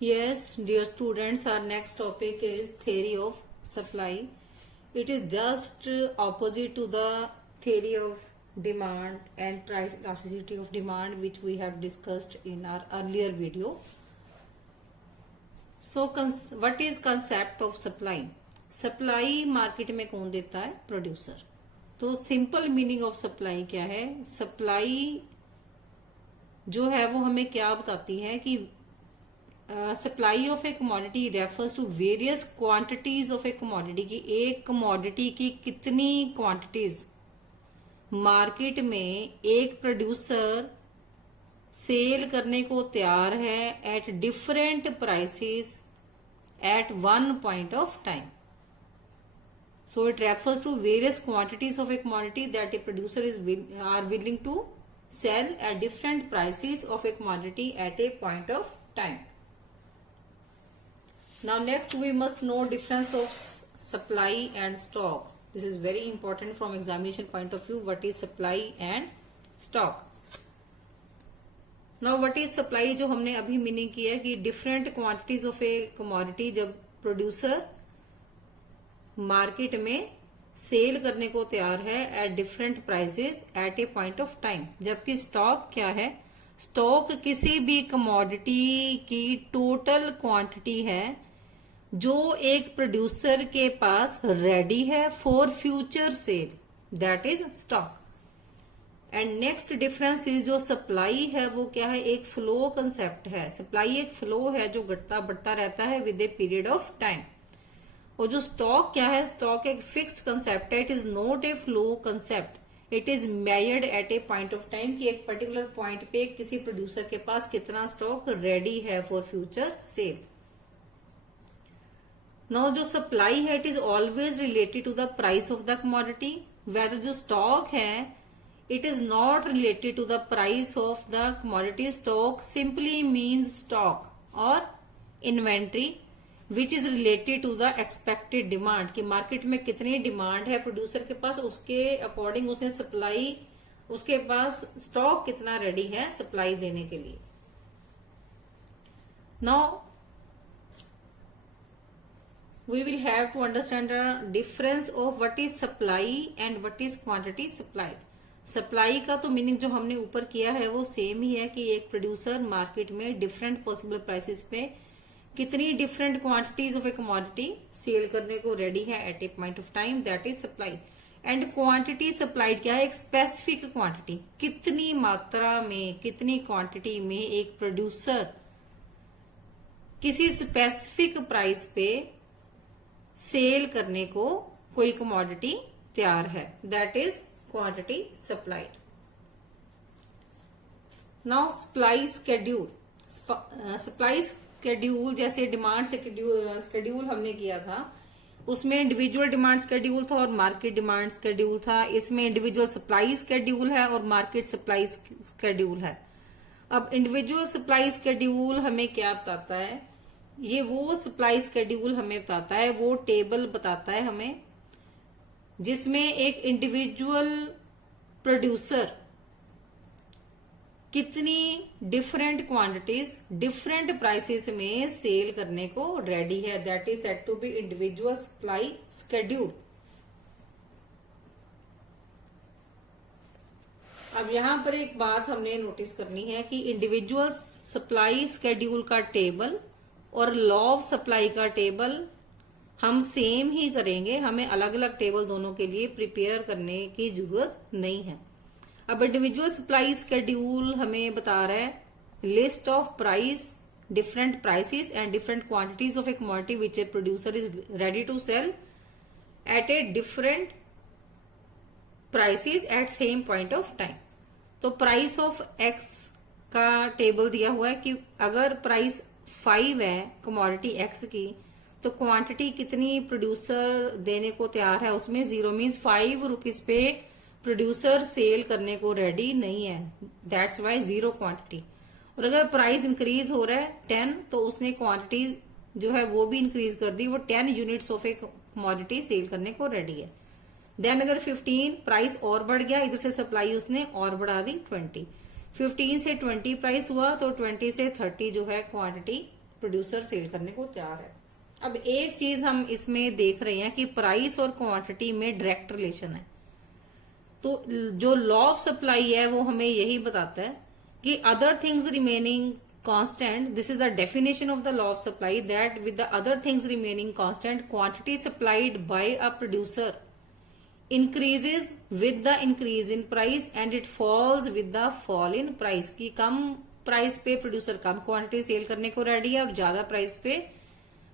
Yes, dear students, our next topic is theory of supply. It is just opposite to the theory of demand and price elasticity of demand, which we have discussed in our earlier video. So, what is concept of supply? Supply market में कौन देता है? Producer. तो simple meaning of supply क्या है? Supply जो है वो हमें क्या बताती है कि supply of a commodity refers to various quantities of a commodity की एक कमोडिटी की कितनी क्वांटिटीज मार्केट में एक प्रोड्यूसर सेल करने को तैयार है at different prices at one point of time. So it refers to various quantities of a commodity that a producer are willing to sell at different prices of a commodity at a point of time. Now next we must know difference of supply and stock. This is very important from examination point of view. What is supply and stock? Now what is supply जो हमने अभी meaning किया है कि different quantities of a commodity जब producer market में sell करने को तैयार है at different prices at a point of time. जबकि स्टॉक क्या है? स्टॉक किसी भी कमोडिटी की टोटल क्वांटिटी है जो एक प्रोड्यूसर के पास रेडी है for future cell. That is stock. And next difference is जो सप्लाई है वो क्या है? एक फ्लो कंसेप्ट है. सप्लाई एक फ्लो है जो घटता बढ़ता रहता है with a period of time. और जो स्टॉक क्या है? स्टॉक एक फिक्स्ड कंसेप्ट है. It is not a flow concept. It is measured eight a point of time कि एक पर्टिकुलर पॉइंट पे किसी प्रोड्यूसर के पास कितना स्टॉक रेडी है फॉर फ्यूचर सेल. नाउ जो सप्लाई है it is always related to the price of the commodity. Where जो स्टॉक है it is not related to the price of the commodity. Stock simply means stock और inventory which is related to the expected demand कि market में कितनी demand है producer के पास, उसके according उसने सप्लाई, उसके पास स्टॉक कितना रेडी है सप्लाई देने के लिए. Now we will have to understand the difference of what is supply and what is quantity supplied. Supply का तो मीनिंग जो हमने ऊपर किया है वो सेम ही है कि एक प्रोड्यूसर मार्केट में डिफरेंट पॉसिबल प्राइसेस पे कितनी different quantities of a commodity sell करने को रेडी है at a point of time. That is supply. And quantity supplied क्या है? एक स्पेसिफिक क्वांटिटी, कितनी मात्रा में, कितनी क्वांटिटी में एक प्रोड्यूसर किसी स्पेसिफिक प्राइस पे सेल करने को कोई कमोडिटी तैयार है. That is quantity supplied. Now supply schedule. Supply schedule जैसे डिमांड स्केड्यूल हमने किया था उसमें इंडिविजुअल डिमांड स्केड्यूल था और मार्केट डिमांड स्केड्यूल था. इसमें इंडिविजुअल सप्लाई स्केड्यूल है और मार्केट सप्लाई स्केड्यूल है. अब इंडिविजुअल सप्लाई स्केड्यूल हमें क्या बताता है? ये वो सप्लाई स्केड्यूल हमें बताता है, वो टेबल बताता है हमें जिसमें एक इंडिविजुअल प्रोड्यूसर कितनी डिफरेंट क्वांटिटीज डिफरेंट प्राइसेस में सेल करने को रेडी है. That is said to be individual supply schedule. अब यहां पर एक बात हमने नोटिस करनी है कि इंडिविजुअल सप्लाई स्केड्यूल का टेबल और लॉ ऑफ सप्लाई का टेबल हम सेम ही करेंगे. हमें अलग अलग टेबल दोनों के लिए प्रिपेयर करने की जरूरत नहीं है. अब इंडिविजुअल सप्लाई स्केड्यूल हमें बता रहा है list of price, different prices and different quantities of a commodity which a producer is ready to sell at a different prices at same point of time. तो प्राइस ऑफ एक्स का table दिया हुआ है कि अगर price 5 है commodity x की तो क्वांटिटी कितनी प्रोड्यूसर देने को तैयार है उसमें 0 मीन्स 5 रुपीज पे प्रोड्यूसर सेल करने को रेडी नहीं है. That's why 0 quantity. और अगर प्राइस इंक्रीज हो रहा है 10 तो उसने क्वांटिटी जो है वो भी इंक्रीज कर दी, वो 10 units of a commodity sell करने को रेडी है. देन अगर 15 प्राइस और बढ़ गया, इधर से सप्लाई उसने और बढ़ा दी 20. 15 से 20 प्राइस हुआ तो 20 से 30 जो है क्वांटिटी प्रोड्यूसर सेल करने को तैयार है। अब एक चीज हम इसमें देख रहे हैं कि प्राइस और क्वांटिटी में डायरेक्ट रिलेशन है। तो जो लॉ ऑफ सप्लाई है वो हमें यही बताता है कि other things remaining constant, this is the definition of the law of supply, that with the other things remaining constant quantity supplied by a producer increases with the increase in price and it falls with the fall in price. की कम price पे producer कम quantity sell करने को ready है और ज्यादा price पे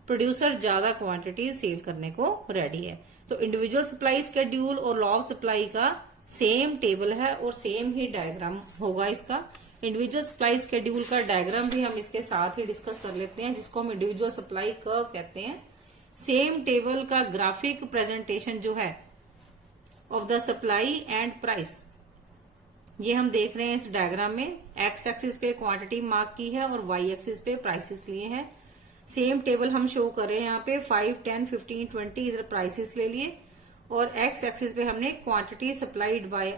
producer ज्यादा quantity sell करने को रेडी है। तो इंडिविजुअल सप्लाई स्केड्यूल और लॉ ऑफ सप्लाई का सेम टेबल है और सेम ही डायग्राम होगा इसका। इंडिविजुअल सप्लाई स्केड्यूल का डायग्राम भी हम इसके साथ ही डिस्कस कर लेते हैं, जिसको हम इंडिविजुअल सप्लाई कर्व कहते हैं। सेम टेबल का ग्राफिक प्रेजेंटेशन जो है of the supply and price, ये हम देख रहे हैं इस डायग्राम में। एक्स एक्सिस पे क्वांटिटी मार्क की है और वाई एक्सिस पे प्राइसेस लिए हैं। सेम टेबल हम शो कर रहे हैं यहाँ पे 5, 10, 15, 20 इधर प्राइसेस ले लिए और एक्स एक्सिस पे हमने quantity supplied by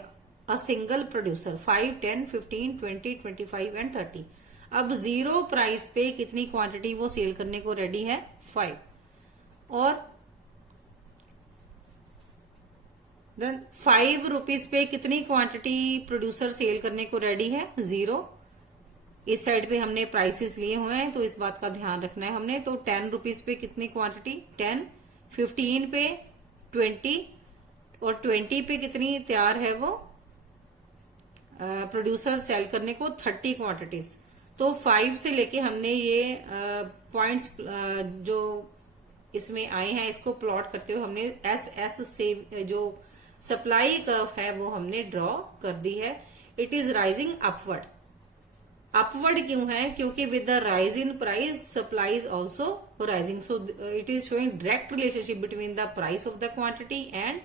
a single producer 5, 10, 15, 20, 25 and 30। अब जीरो प्राइस पे कितनी क्वांटिटी वो सेल करने को रेडी है 5, और देन 5 रुपीज पे कितनी क्वांटिटी प्रोड्यूसर सेल करने को रेडी है 0। इस साइड पे हमने प्राइसेस लिए हुए हैं तो इस बात का ध्यान रखना है हमने। तो 10 रुपीज पे कितनी क्वांटिटी 10, 15 पे 20 और 20 पे कितनी तैयार है वो प्रोड्यूसर सेल करने को 30 क्वांटिटीज। तो 5 से लेके हमने ये पॉइंट्स जो इसमें आए हैं इसको प्लॉट करते हुए हमने एस से जो सप्लाई कर्व है वो हमने ड्रॉ कर दी है। It is rising upward. Upward क्यों है? क्योंकि with the rise in price supply is also rising. So it is showing direct relationship between the price of the quantity and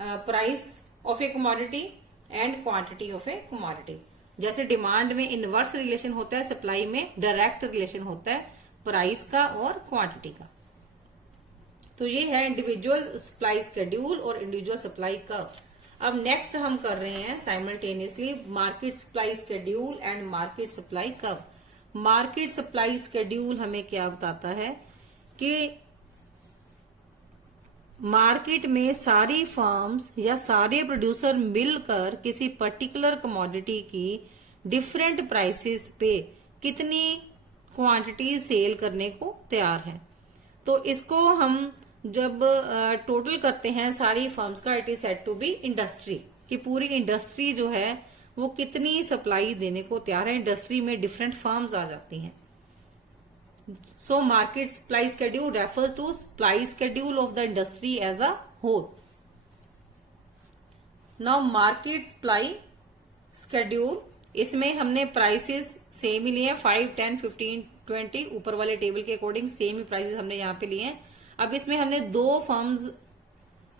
price of a commodity and quantity of a commodity. जैसे demand में inverse relation होता है, supply में direct relation होता है price का और quantity का। तो ये है इंडिविजुअल सप्लाई शेड्यूल और इंडिविजुअल सप्लाई कर्व। अब नेक्स्ट हम कर रहे हैं simultaneously market supply schedule and market supply curve. Market supply schedule हमें क्या बताता है कि मार्केट में सारी फर्म्स या सारे प्रोड्यूसर मिलकर किसी पर्टिकुलर कमोडिटी की डिफरेंट प्राइसेस पे कितनी क्वांटिटी सेल करने को तैयार है। तो इसको हम जब टोटल करते हैं सारी फर्म्स का, it is said to be industry, कि पूरी इंडस्ट्री जो है वो कितनी सप्लाई देने को तैयार है। इंडस्ट्री में डिफरेंट फर्म्स आ जाती हैं। So market supply schedule refers to supply schedule of the industry as a whole. Now market supply schedule, इसमें हमने प्राइसेस सेम ही लिए हैं 5, 10, 15, 20 ऊपर वाले टेबल के अकॉर्डिंग सेम ही प्राइसेस हमने यहाँ पे लिए हैं। अब इसमें हमने दो फर्म्स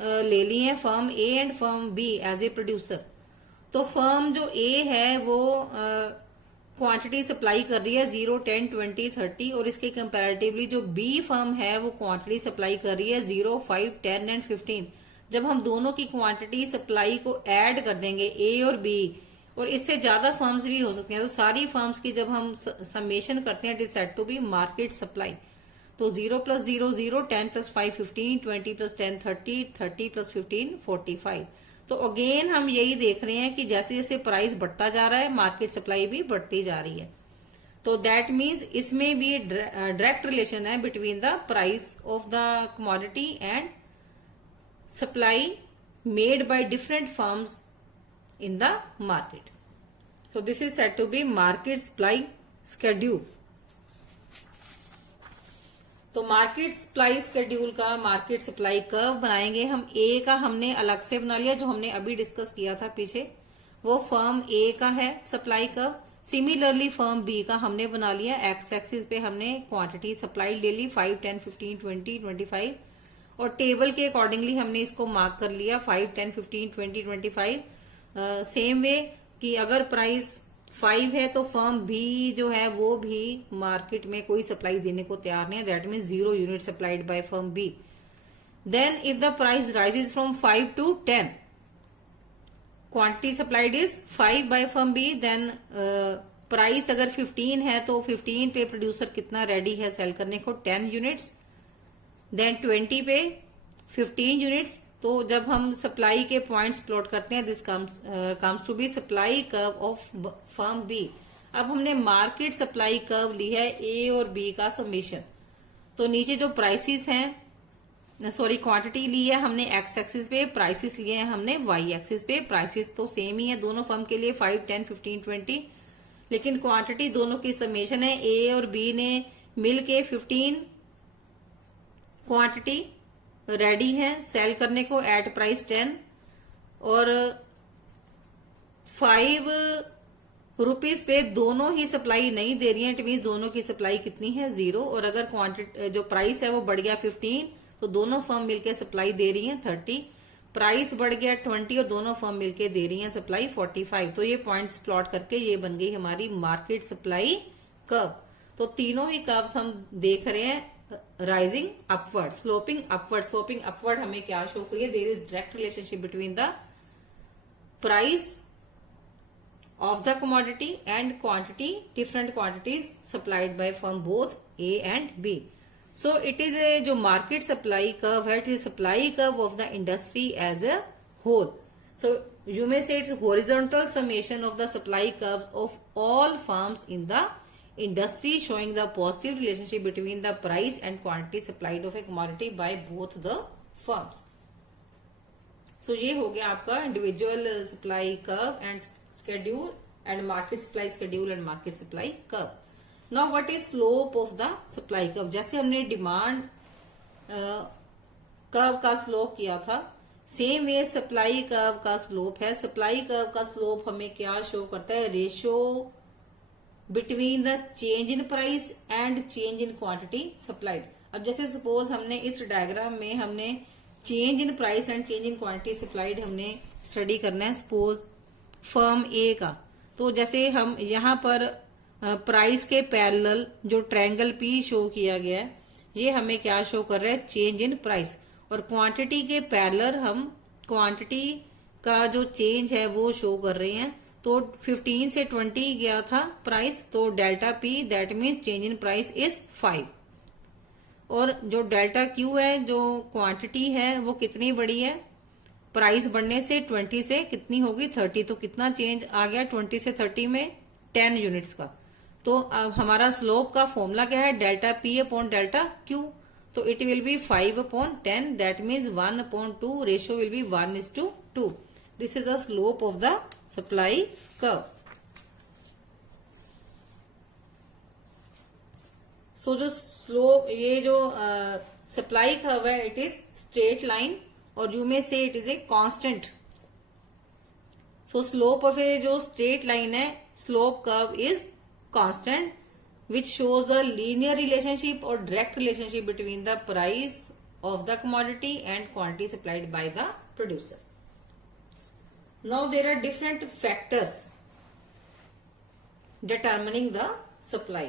ले ली हैं, firm A and firm B as a producer. तो फर्म जो ए है वो क्वांटिटी सप्लाई कर रही है 0, 10, 20, 30 और इसके कंपैरेटिवली जो बी फर्म है वो क्वांटिटी सप्लाई कर रही है 0, 5, 10 एंड 15। जब हम दोनों की क्वांटिटी सप्लाई को ऐड कर देंगे ए और बी, और इससे ज्यादा फर्म्स भी हो सकती हैं, तो सारी फर्म्स की जब हम समेशन करते हैं it is said to be market supply. तो 0 + 0, 0, 10 + 5, 15, 20 + 10, 30, 30 + 15, 45। तो अगेन हम यही देख रहे हैं कि जैसे जैसे प्राइस बढ़ता जा रहा है मार्केट सप्लाई भी बढ़ती जा रही है। तो दैट मीन्स इसमें भी डायरेक्ट रिलेशन है between the price of the commodity and supply made by different firms in the market. So this is said to be market supply schedule. तो मार्केट सप्लाई शेड्यूल का market supply curve बनाएंगे हम। ए का हमने अलग से बना लिया, जो हमने अभी डिस्कस किया था पीछे, वो फर्म ए का है supply curve. Similarly firm B का हमने बना लिया। एक्स एक्सिस पे हमने क्वांटिटी सप्लाई ले ली 5, 10, 15, 20, 25 और टेबल के अकॉर्डिंगली हमने इसको मार्क कर लिया 5, 10, 15, 20, 25। सेम वे कि अगर प्राइस 5 है तो फर्म बी जो है वो भी मार्केट में कोई सप्लाई देने को तैयार नहीं है, that means 0 unit supplied by firm B. Then if the price rises from 5 to 10, quantity supplied is 5 by firm B, then price अगर 15 है तो 15 पे प्रोड्यूसर कितना रेडी है सेल करने को, 10 यूनिट्स। देन 20 पे 15 यूनिट्स। तो जब हम सप्लाई के पॉइंट्स प्लॉट करते हैं, this comes to be supply curve of firm B. अब हमने मार्केट सप्लाई कर्व ली है ए और बी का समेशन। तो नीचे जो प्राइसेस हैं, सॉरी क्वांटिटी ली है हमने एक्स एक्सिस पे, प्राइसेस लिए हैं हमने वाई एक्सिस पे। प्राइसेस तो सेम ही है दोनों फर्म के लिए, 5, 10, 15, 20, लेकिन क्वांटिटी दोनों की समेशन है। ए और बी ने मिल के 15 क्वांटिटी रेडी है सेल करने को एट प्राइस 10, और 5 रुपीज पे दोनों ही सप्लाई नहीं दे रही है। इट मीन दोनों की सप्लाई कितनी है, 0। और अगर क्वांटिटी जो प्राइस है वो बढ़ गया 15, तो दोनों फर्म मिलकर सप्लाई दे रही है 30। प्राइस बढ़ गया 20 और दोनों फर्म मिलकर दे रही है सप्लाई 45। तो ये पॉइंट्स प्लॉट करके ये बन गई हमारी मार्केट सप्लाई कर्व। तो तीनों ही कर्व्स हम देख रहे हैं rising upward, sloping upward. Sloping upward हमें क्या शो करिए, there is direct relationship between the price of the commodity and quantity, different quantities supplied by firm both A and B. So it is a जो market supply curve है, it is supply curve of the industry as a whole. So you may say it's horizontal summation of the supply curves of all firms in the industry, showing the positive relationship between the price and quantity supplied of a commodity by both the firms. So ये हो गया आपका individual supply curve and schedule and market supply schedule and market supply curve. Now what is slope of the supply curve? जैसे हमने demand curve का slope किया था, same way supply curve का स्लोप है। सप्लाई कर्व का slope हमें क्या शो करता है, ratio between the change in price and change in quantity supplied. अब जैसे सपोज हमने इस डायग्राम में हमने change in price and change in quantity supplied हमने स्टडी करना है सपोज फर्म ए का। तो जैसे हम यहाँ पर प्राइस के पैरेलल जो ट्रायंगल पी शो किया गया है, ये हमें क्या शो कर रहा है, चेंज इन प्राइस। और क्वांटिटी के पैरेलल हम क्वांटिटी का जो चेंज है वो शो कर रहे हैं। तो 15 से 20 गया था प्राइस, तो delta P that means change in price is 5। और जो डेल्टा क्यू है, जो क्वांटिटी है वो कितनी बड़ी है, प्राइस बढ़ने से 20 से कितनी होगी 30। तो कितना चेंज आ गया 20 से 30 में, 10 यूनिट्स का। तो अब हमारा स्लोप का फॉर्मूला क्या है, delta P upon delta Q. तो it will be 5 upon 10, that means 1 upon 2, ratio will be 1:2। This is the slope of the supply curve. So जो स्लोप, ये जो सप्लाई कर्व है, इट इज स्ट्रेट लाइन और you may say it is a constant. So slope of a जो straight line है, slope curve is constant, which shows the linear relationship or direct relationship between the price of the commodity and quantity supplied by the producer. Now there are different factors determining the supply.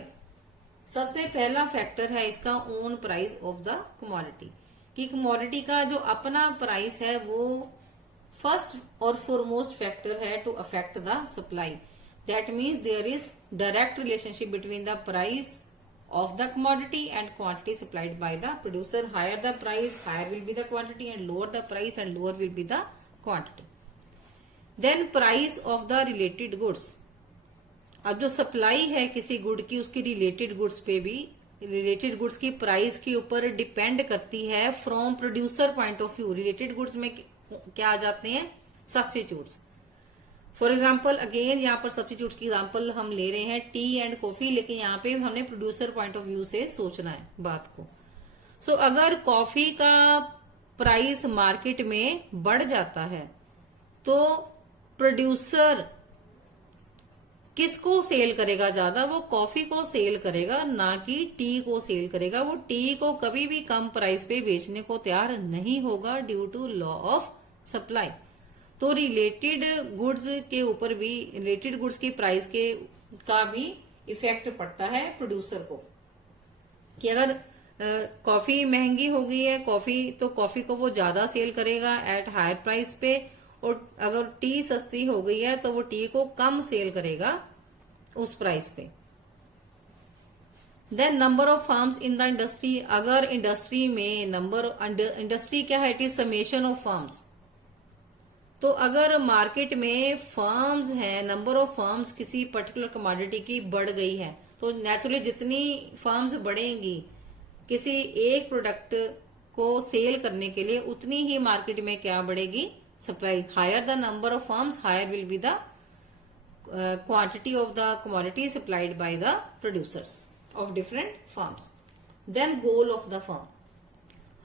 सबसे पहला factor है इसका own price of the commodity, कि commodity का जो अपना price है वो फर्स्ट और फॉरमोस्ट फैक्टर है to affect the supply. That means there is direct relationship between the price of the commodity and quantity supplied by the producer. Higher the price, higher will be the quantity, and lower the price and lower will be the quantity. Then price of the related goods. अब जो supply है किसी good की, उसकी related goods पे भी, related goods की price के ऊपर डिपेंड करती है from producer point of view. Related goods में क्या आ जाते हैं, सब्स्टिट्यूट्स। फॉर एग्जाम्पल अगेन यहाँ पर सब्स्टिट्यूट्स की एग्जाम्पल हम ले रहे हैं टी एंड कॉफी, लेकिन यहाँ पे हमने प्रोड्यूसर पॉइंट ऑफ व्यू से सोचना है बात को। सो अगर कॉफी का प्राइस मार्केट में बढ़ जाता है तो प्रोड्यूसर किसको सेल करेगा ज्यादा, वो कॉफी को सेल करेगा, ना कि टी को सेल करेगा। वो टी को कभी भी कम प्राइस पे बेचने को तैयार नहीं होगा due to law of supply. तो रिलेटेड गुड्स के ऊपर भी, रिलेटेड गुड्स की प्राइस के का भी इफेक्ट पड़ता है प्रोड्यूसर को, कि अगर कॉफी महंगी हो गई है कॉफी, तो कॉफी को वो ज्यादा सेल करेगा एट हायर प्राइस पे, और अगर टी सस्ती हो गई है तो वो टी को कम सेल करेगा उस प्राइस पे। Then number of firms in the industry, अगर इंडस्ट्री में नंबर, इंडस्ट्री क्या है, it is summation of firms. तो अगर मार्केट में फर्म्स हैं, नंबर ऑफ फर्म्स किसी पर्टिकुलर कमोडिटी की बढ़ गई है, तो नेचुरली जितनी फर्म्स बढ़ेंगी किसी एक प्रोडक्ट को सेल करने के लिए, उतनी ही मार्केट में क्या बढ़ेगी, supply. Higher the number of firms, higher will be the quantity of the commodity supplied by the producers of different firms. Then goal of the firm.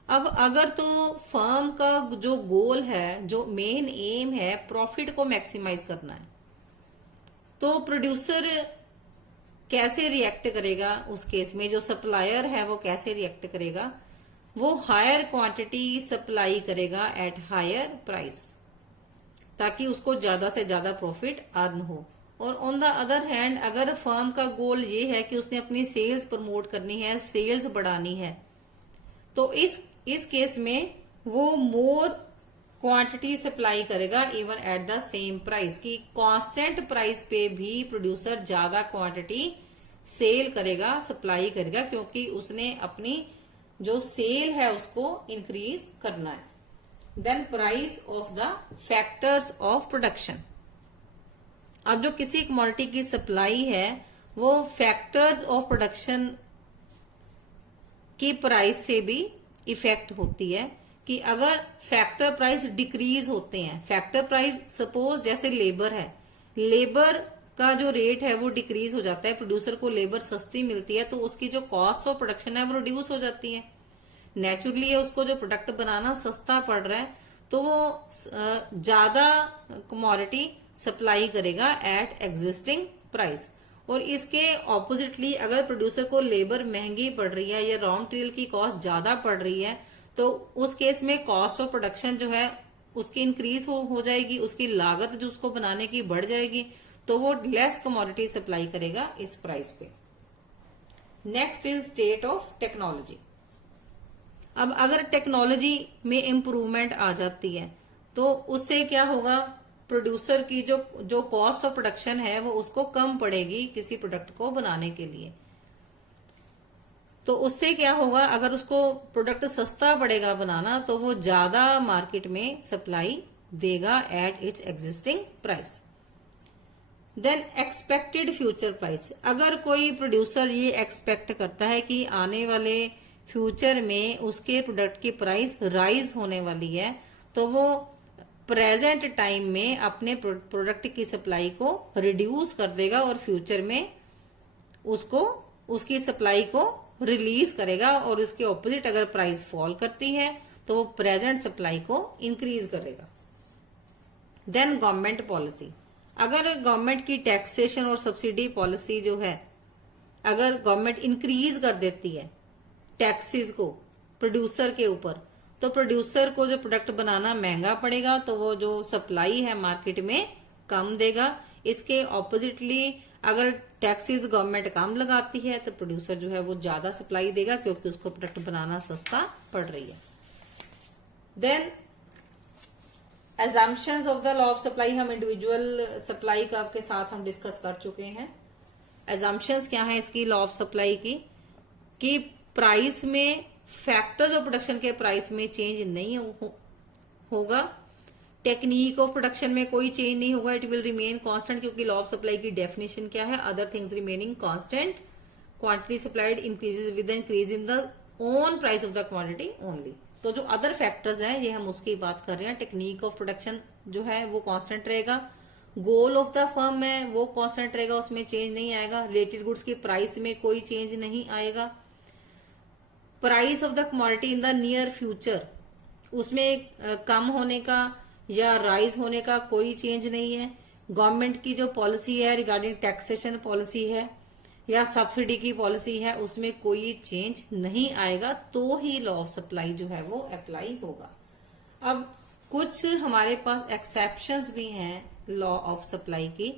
अब अगर तो फर्म का जो गोल है, जो मेन एम है, प्रॉफिट को maximise करना है, तो प्रोड्यूसर कैसे रिएक्ट करेगा उस केस में, जो सप्लायर है वो कैसे रिएक्ट करेगा, वो हायर क्वांटिटी सप्लाई करेगा एट हायर प्राइस, ताकि उसको ज्यादा से ज्यादा प्रॉफिट अर्न हो। और ऑन द अदर हैंड, अगर फर्म का गोल ये है कि उसने अपनी सेल्स प्रमोट करनी है, सेल्स बढ़ानी है, तो इस केस में वो मोर क्वांटिटी सप्लाई करेगा even at the same price, की कांस्टेंट प्राइस पे भी प्रोड्यूसर ज्यादा क्वांटिटी सेल करेगा, सप्लाई करेगा, क्योंकि उसने अपनी जो सेल है उसको इंक्रीज करना है। Then price of the factors of production. अब जो किसी कमोडिटी की सप्लाई है वो फैक्टर्स ऑफ प्रोडक्शन की प्राइस से भी इफेक्ट होती है, कि अगर फैक्टर प्राइस डिक्रीज होते हैं, फैक्टर प्राइस सपोज जैसे लेबर है, लेबर का जो रेट है वो डिक्रीज हो जाता है, प्रोड्यूसर को लेबर सस्ती मिलती है, तो उसकी जो कॉस्ट ऑफ प्रोडक्शन है वो रिड्यूस हो जाती है। नेचुरली है उसको जो प्रोडक्ट बनाना सस्ता पड़ रहा है, तो वो ज्यादा कमोडिटी सप्लाई करेगा एट एग्जिस्टिंग प्राइस। और इसके ऑपोजिटली अगर प्रोड्यूसर को लेबर महंगी पड़ रही है या रॉ मटेरियल की कॉस्ट ज्यादा पड़ रही है, तो उस केस में कॉस्ट ऑफ प्रोडक्शन जो है उसकी इंक्रीज हो जाएगी, उसकी लागत जो उसको बनाने की बढ़ जाएगी, तो वो लेस कमोडिटी सप्लाई करेगा इस प्राइस पे। Next is state of technology. अब अगर टेक्नोलॉजी में इंप्रूवमेंट आ जाती है तो उससे क्या होगा, प्रोड्यूसर की जो कॉस्ट ऑफ प्रोडक्शन है वो उसको कम पड़ेगी किसी प्रोडक्ट को बनाने के लिए। तो उससे क्या होगा, अगर उसको प्रोडक्ट सस्ता पड़ेगा बनाना, तो वो ज्यादा मार्केट में सप्लाई देगा at its existing price. Then expected future price. अगर कोई प्रोड्यूसर ये एक्सपेक्ट करता है कि आने वाले फ्यूचर में उसके प्रोडक्ट की प्राइस राइज होने वाली है, तो वो प्रेजेंट टाइम में अपने प्रोडक्ट की सप्लाई को रिड्यूस कर देगा और फ्यूचर में उसकी सप्लाई को रिलीज करेगा, और उसके ऑपोजिट अगर प्राइस फॉल करती है तो वो प्रेजेंट सप्लाई को इंक्रीज करेगा। Then government policy. अगर गवर्नमेंट की टैक्सेशन और सब्सिडी पॉलिसी जो है, अगर गवर्नमेंट इंक्रीज कर देती है टैक्सेस को प्रोड्यूसर के ऊपर, तो प्रोड्यूसर को जो प्रोडक्ट बनाना महंगा पड़ेगा, तो वो जो सप्लाई है मार्केट में कम देगा। इसके ऑपोजिटली अगर टैक्सेस गवर्नमेंट कम लगाती है तो प्रोड्यूसर जो है वो ज्यादा सप्लाई देगा, क्योंकि उसको प्रोडक्ट बनाना सस्ता पड़ रही है। Then assumptions of the law of supply. हम इंडिविजुअल सप्लाई का आपके साथ हम डिस्कस कर चुके हैं। एजम्पशंस क्या है इसकी लॉ ऑफ सप्लाई की, कि प्राइस में फैक्टर्स ऑफ प्रोडक्शन के प्राइस में चेंज नहीं होगा, टेक्निक ऑफ प्रोडक्शन में कोई चेंज नहीं होगा, इट विल रिमेन कांस्टेंट, क्योंकि लॉ ऑफ सप्लाई की डेफिनेशन क्या है, other things remaining constant, quantity supplied increases with the increase in the own price of the quantity only. तो जो अदर फैक्टर्स हैं ये हम उसकी बात कर रहे हैं। टेक्निक ऑफ प्रोडक्शन जो है वो कांस्टेंट रहेगा, गोल ऑफ द फर्म है वो कांस्टेंट रहेगा, उसमें चेंज नहीं आएगा, रिलेटेड गुड्स की प्राइस में कोई चेंज नहीं आएगा, price of the commodity in the near future उसमें कम होने का या राइज होने का कोई चेंज नहीं है। गवर्नमेंट की जो पॉलिसी है रिगार्डिंग टैक्सेशन पॉलिसी है या सब्सिडी की पॉलिसी है उसमें कोई चेंज नहीं आएगा, तो ही लॉ ऑफ सप्लाई जो है वो अप्लाई होगा। अब कुछ हमारे पास एक्सेप्शंस भी हैं लॉ ऑफ सप्लाई की।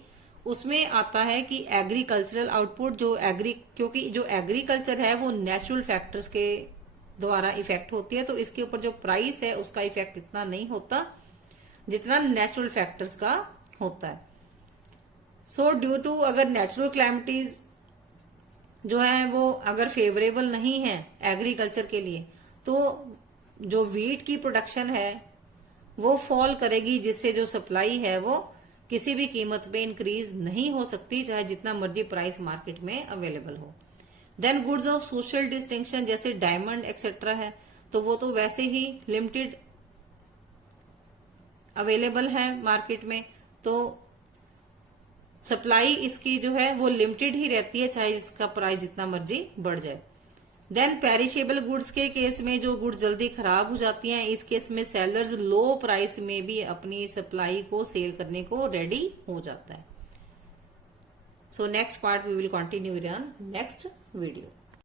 उसमें आता है कि एग्रीकल्चरल आउटपुट क्योंकि जो एग्रीकल्चर है वो नेचुरल फैक्टर्स के द्वारा इफेक्ट होती है, तो इसके ऊपर जो प्राइस है उसका इफेक्ट इतना नहीं होता जितना नेचुरल फैक्टर्स का होता है। सो ड्यू टू अगर नेचुरल क्लैमिटीज जो है वो अगर फेवरेबल नहीं है एग्रीकल्चर के लिए, तो जो वीट की प्रोडक्शन है वो फॉल करेगी, जिससे जो सप्लाई है वो किसी भी कीमत पे इंक्रीज नहीं हो सकती, चाहे जितना मर्जी प्राइस मार्केट में अवेलेबल हो। Then goods of social distinction जैसे डायमंड एक्सेट्रा है, तो वो तो वैसे ही लिमिटेड अवेलेबल है मार्केट में, तो सप्लाई इसकी जो है वो लिमिटेड ही रहती है, चाहे इसका प्राइस जितना मर्जी बढ़ जाए। देन पेरिशेबल गुड्स के केस में जो गुड्स जल्दी खराब हो जाती हैं, इस केस में सेलर्स लो प्राइस में भी अपनी सप्लाई को सेल करने को रेडी हो जाता है। So next part we will continue in next video.